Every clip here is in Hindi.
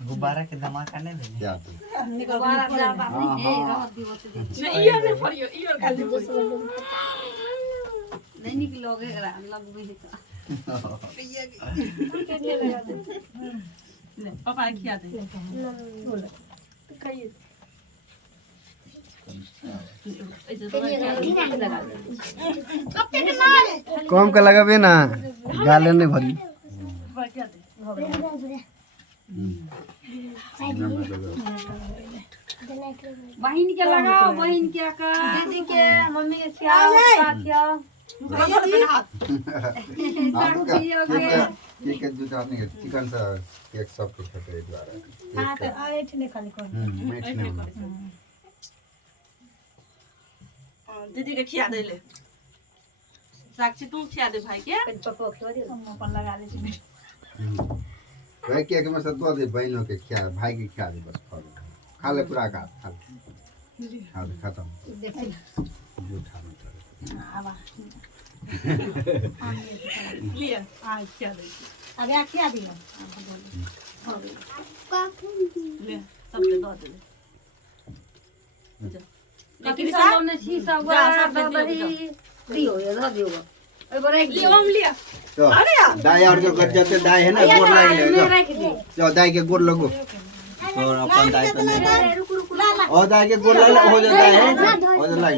गुब्बारा के धमाका नहीं देंगे क्या गुब्बारा ज्यादा नहीं है रह दिवस नहीं यो नहीं फरियो यो खाली बोल नहीं निकलोगे लग भी का ले पापा खिया दे कम का लगाबे ना गाले नहीं भरी बहन के लगाओ बहन के का दीदी के मम्मी के खियाओ खियाओ केक जूता नहीं चिकन सा केक सब कुछ है एक बार हां तो आठ ने खाली कर मीठ नहीं होना दीदी के खिया दे ले साक्षी तू खिया दे भाई के पप्पा खिया दे हम अपन लगा ले भाई केक में से दो दे बहनों के खिया भाई के खिया दे बस खा ले पूरा खा ले खत्म जूठा मत लिया आ खिया दे अबे आ खिया दी ले सब ले दो दे लेकिन सब ने छी सब दही दियो ये ध दियो ए बरे लियो हम लिया तो दाई और जो गज्जा पे दाई है ना गोर लाग ले जो दाई के गोर लगो और अपन दाई पे रुक रुक ला ला ओ दाई के गोर लाग हो जाता है हो जा लाग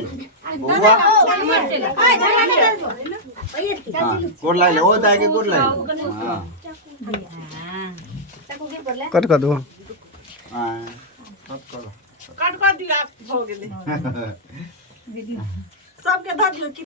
बुआ हां गोर लाग ले ओ दाई के गोर लाग हां कट कर दो हां कट कर काट दिया हो गेले सबके धर दियो कि